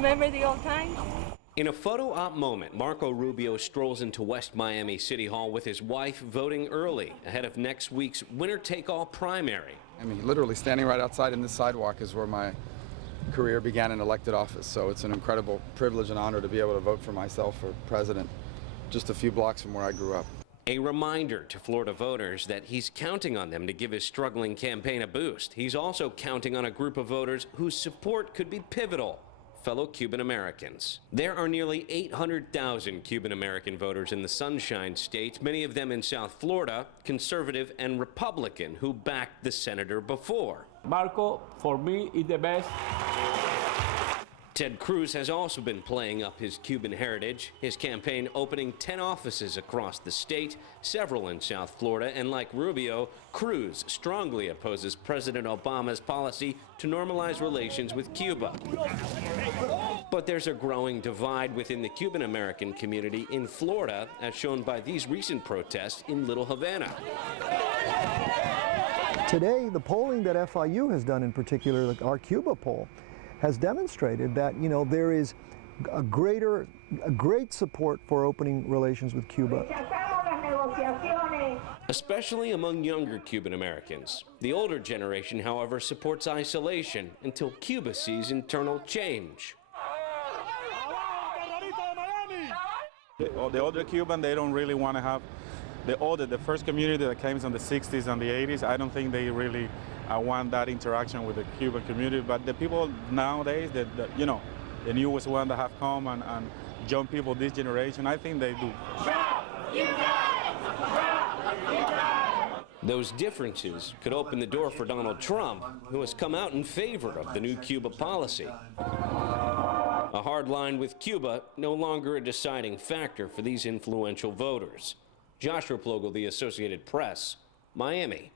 remember the old times. In a photo op moment, Marco Rubio strolls into West Miami City Hall with his wife, voting early ahead of next week's winner-take-all primary. I mean, literally standing right outside in this sidewalk is where my career began in elected office, so it's an incredible privilege and honor to be able to vote for myself for president just a few blocks from where I grew up. A reminder to Florida voters that he's counting on them to give his struggling campaign a boost. He's also counting on a group of voters whose support could be pivotal: fellow Cuban Americans. There are nearly 800,000 Cuban American voters in the Sunshine State, many of them in South Florida, conservative and Republican, who backed the senator before. Marco, for me, is the best. Ted Cruz has also been playing up his Cuban heritage, his campaign opening 10 offices across the state, several in South Florida, and like Rubio, Cruz strongly opposes President Obama's policy to normalize relations with Cuba. But there's a growing divide within the Cuban American community in Florida, as shown by these recent protests in Little Havana. Today, the polling that FIU has done, in particular, like our Cuba poll, has demonstrated that, you know, there is a great support for opening relations with Cuba. Especially among younger Cuban Americans. The older generation, however, supports isolation until Cuba sees internal change. The older Cuban, they don't really want to have the first community that came in the 60s and the 80s. I don't think they really want that interaction with the Cuban community. But the people nowadays, you know, the newest one that have come and young people this generation, I think they do. Those differences could open the door for Donald Trump, who has come out in favor of the new Cuba policy. A hard line with Cuba no longer a deciding factor for these influential voters. Joshua Plogel, The Associated Press, Miami.